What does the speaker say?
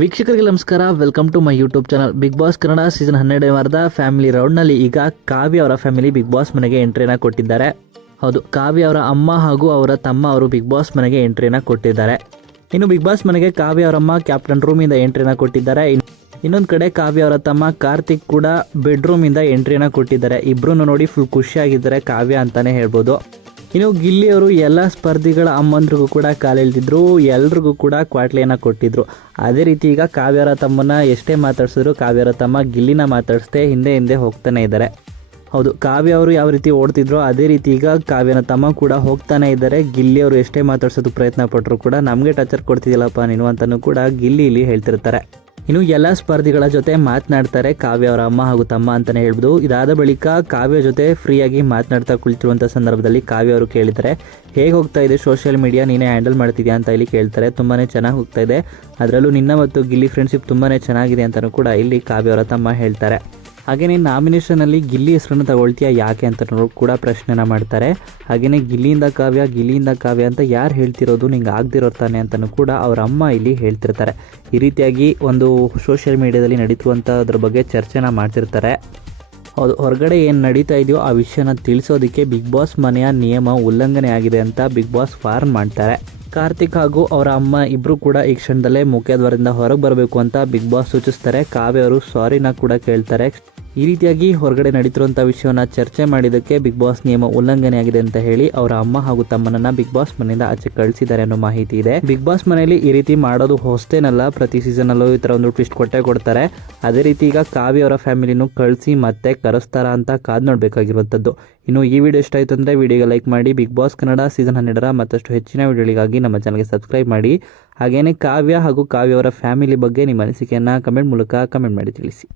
ವೀಕ್ಷಕರಿಗೆ ನಮಸ್ಕಾರ, welcome to my YouTube channel. Big boss Kannada season 12 ವಾರದ ಫ್ಯಾಮಿಲಿ ರೌಂಡ್ನಲ್ಲಿ ಈಗ ಕಾವ್ಯ ಅವರ ಫ್ಯಾಮಿಲಿ ಬಿಗ್ ಬಾಸ್ ಮನೆಗೆ ಎಂಟ್ರಿನ ಕೊಟ್ಟಿದ್ದಾರೆ. ಹೌದು, ಕಾವ್ಯ ಅವರ ಅಮ್ಮ ಹಾಗೂ ಅವರ ತಮ್ಮ ಅವರು ಬಿಗ್ ಬಾಸ್ ಮನೆಗೆ ಎಂಟ್ರಿನ ಕೊಟ್ಟಿದ್ದಾರೆ. ಇನ್ನು ಬಿಗ್ ಬಾಸ್ ಮನೆಗೆ ಕಾವ್ಯ ಅವರಮ್ಮ ಕ್ಯಾಪ್ಟನ್ ರೂಮಿಂದ ಎಂಟ್ರಿನ ಕೊಟ್ಟಿದ್ದಾರೆ. ಇನ್ನೊಂದು ಕಡೆ ಕಾವ್ಯ ಅವರ ತಮ್ಮ ಕಾರ್ತಿಕ್ ಕೂಡ ಬೆಡ್ರೂಮಿಂದ ಎಂಟ್ರಿನ ಕೊಟ್ಟಿದ್ದಾರೆ. ಇಬ್ರು ನೋಡಿ ಫುಲ್ ಖುಷಿಯಾಗಿದ್ದಾರೆ ಕಾವ್ಯ ಅಂತಾನೆ ಹೇಳ್ಬೋದು. ಇನ್ನು ಗಿಲ್ಲಿ ಅವರು ಎಲ್ಲ ಸ್ಪರ್ಧಿಗಳ ಅಮ್ಮಂದ್ರಿಗೂ ಕೂಡ ಕಾಲೆಳೆದಿದ್ರು, ಎಲ್ರಿಗೂ ಕೂಡ ಕ್ವಾಟ್ಲಿಯನ್ನು ಕೊಟ್ಟಿದ್ರು. ಅದೇ ರೀತಿ ಈಗ ಕಾವ್ಯರ ತಮ್ಮನ್ನ ಎಷ್ಟೇ ಮಾತಾಡ್ಸಿದ್ರು ಕಾವ್ಯರ ತಮ್ಮ ಗಿಲ್ಲಿನ ಮಾತಾಡಿಸ್ದೆ ಹಿಂದೆ ಹೋಗ್ತಾನೆ ಇದ್ದಾರೆ. ಹೌದು, ಕಾವ್ಯ ಅವರು ಯಾವ ರೀತಿ ಓಡ್ತಿದ್ರು ಅದೇ ರೀತಿ ಈಗ ಕಾವ್ಯನ ತಮ್ಮ ಕೂಡ ಹೋಗ್ತಾನೆ ಇದ್ದಾರೆ. ಗಿಲ್ಲಿ ಅವರು ಎಷ್ಟೇ ಮಾತಾಡ್ಸೋದಕ್ಕೆ ಪ್ರಯತ್ನ ಪಟ್ಟರು ಕೂಡ ನಮಗೆ ಟಚರ್ ಕೊಡ್ತಿದ್ದಿಲ್ಲಪ್ಪ ನೀನು ಅಂತಲೂ ಕೂಡ ಗಿಲ್ಲಿ ಇಲ್ಲಿ ಹೇಳ್ತಿರ್ತಾರೆ. ಇನ್ನು ಎಲ್ಲ ಸ್ಪರ್ಧಿಗಳ ಜೊತೆ ಮಾತನಾಡ್ತಾರೆ ಕಾವ್ಯ ಅವರ ಅಮ್ಮ ಹಾಗೂ ತಮ್ಮ ಅಂತಲೇ ಹೇಳ್ಬೋದು. ಇದಾದ ಬಳಿಕ ಕಾವ್ಯ ಜೊತೆ ಫ್ರೀಯಾಗಿ ಮಾತನಾಡ್ತಾ ಕುಳಿತಿರುವಂಥ ಸಂದರ್ಭದಲ್ಲಿ ಕಾವ್ಯ ಅವರು ಕೇಳಿದ್ದಾರೆ, ಹೇಗೆ ಹೋಗ್ತಾ ಇದೆ ಸೋಷಿಯಲ್ ಮೀಡಿಯಾ, ನೀನೇ ಹ್ಯಾಂಡಲ್ ಮಾಡ್ತಿದ್ಯಾ ಅಂತ ಇಲ್ಲಿ ಕೇಳ್ತಾರೆ. ತುಂಬಾ ಚೆನ್ನಾಗಿ ಹೋಗ್ತಾ ಇದೆ, ಅದರಲ್ಲೂ ನಿನ್ನ ಮತ್ತು ಗಿಲ್ಲಿ ಫ್ರೆಂಡ್ಶಿಪ್ ತುಂಬಾ ಚೆನ್ನಾಗಿದೆ ಅಂತಲೂ ಕೂಡ ಇಲ್ಲಿ ಕಾವ್ಯ ಅವರ ತಮ್ಮ ಹೇಳ್ತಾರೆ. ಹಾಗೆಯೇ ನಾಮಿನೇಷನಲ್ಲಿ ಗಿಲ್ಲಿ ಹೆಸರನ್ನು ತಗೊಳ್ತೀಯಾ ಯಾಕೆ ಅಂತ ಕೂಡ ಪ್ರಶ್ನೆನ ಮಾಡ್ತಾರೆ. ಹಾಗೆಯೇ ಗಿಲ್ಲಿಯಿಂದ ಕಾವ್ಯ ಅಂತ ಯಾರು ಹೇಳ್ತಿರೋದು, ನಿಂಗೆ ಆಗದಿರೋ ತಾನೆ ಅಂತಲೂ ಕೂಡ ಅವರ ಅಮ್ಮ ಇಲ್ಲಿ ಹೇಳ್ತಿರ್ತಾರೆ. ಈ ರೀತಿಯಾಗಿ ಒಂದು ಸೋಷಿಯಲ್ ಮೀಡಿಯಾದಲ್ಲಿ ನಡೀತಿರುವಂಥದ್ರ ಬಗ್ಗೆ ಚರ್ಚೆನ ಮಾಡ್ತಿರ್ತಾರೆ. ಹೌದು, ಹೊರಗಡೆ ಏನು ನಡೀತಾ ಇದೆಯೋ ಆ ವಿಷಯನ ತಿಳಿಸೋದಕ್ಕೆ ಬಿಗ್ ಬಾಸ್ ಮನೆಯ ನಿಯಮ ಉಲ್ಲಂಘನೆ ಆಗಿದೆ ಅಂತ ಬಿಗ್ ಬಾಸ್ ವಾರ್ನ್ ಮಾಡ್ತಾರೆ. ಕಾರ್ತಿಕ್ ಹಾಗೂ ಅವರ ಅಮ್ಮ ಇಬ್ಬರು ಕೂಡ ಈ ಕ್ಷಣದಲ್ಲೇ ಮುಖ್ಯದ್ವಾರದಿಂದ ಹೊರಗೆ ಬರಬೇಕು ಅಂತ ಬಿಗ್ ಬಾಸ್ ಸೂಚಿಸ್ತಾರೆ. ಕಾವ್ಯ ಅವರು ಸಾರಿನ ಕೂಡ ಕೇಳ್ತಾರೆ. ಈ ರೀತಿಯಾಗಿ ಹೊರಗಡೆ ನಡೀತಿರುವಂಥ ವಿಷಯವನ್ನು ಚರ್ಚೆ ಮಾಡಿದ್ದಕ್ಕೆ ಬಿಗ್ ಬಾಸ್ ನಿಯಮ ಉಲ್ಲಂಘನೆ ಆಗಿದೆ ಅಂತ ಹೇಳಿ ಅವರ ಅಮ್ಮ ಹಾಗೂ ತಮ್ಮನನ್ನ ಬಿಗ್ ಬಾಸ್ ಮನೆಯಿಂದ ಆಚೆ ಕಳಿಸಿದ್ದಾರೆ ಅನ್ನೋ ಮಾಹಿತಿ ಇದೆ. ಬಿಗ್ ಬಾಸ್ ಮನೆಯಲ್ಲಿ ಈ ರೀತಿ ಮಾಡೋದು ಹೊಸ್ತೇನಲ್ಲ, ಪ್ರತಿ ಸೀಸನಲ್ಲೂ ಈ ಥರ ಒಂದು ಟ್ವಿಸ್ಟ್ ಕೊಡ್ತಾರೆ. ಅದೇ ರೀತಿ ಈಗ ಕಾವ್ಯ ಅವರ ಫ್ಯಾಮಿಲಿನೂ ಕಳಿಸಿ ಮತ್ತೆ ಕರೆಸ್ತಾರ ಅಂತ ಕಾದು ನೋಡಬೇಕಾಗಿರುವಂಥದ್ದು. ಇನ್ನು ಈ ವಿಡಿಯೋ ಇಷ್ಟ ಆಯಿತು ಅಂದರೆ ವಿಡಿಯೋಗೆ ಲೈಕ್ ಮಾಡಿ. ಬಿಗ್ ಬಾಸ್ ಕನ್ನಡ ಸೀಸನ್ 12 ಮತ್ತಷ್ಟು ಹೆಚ್ಚಿನ ವಿಡಿಯೋಗಳಿಗಾಗಿ ನಮ್ಮ ಚಾನಲ್ಗೆ ಸಬ್ಸ್ಕ್ರೈಬ್ ಮಾಡಿ. ಹಾಗೇನೇ ಕಾವ್ಯ ಹಾಗೂ ಕಾವ್ಯ ಅವರ ಫ್ಯಾಮಿಲಿ ಬಗ್ಗೆ ನಿಮ್ಮ ಅನಿಸಿಕೆಯನ್ನು ಕಮೆಂಟ್ ಮೂಲಕ ಕಮೆಂಟ್ ಮಾಡಿ ತಿಳಿಸಿ.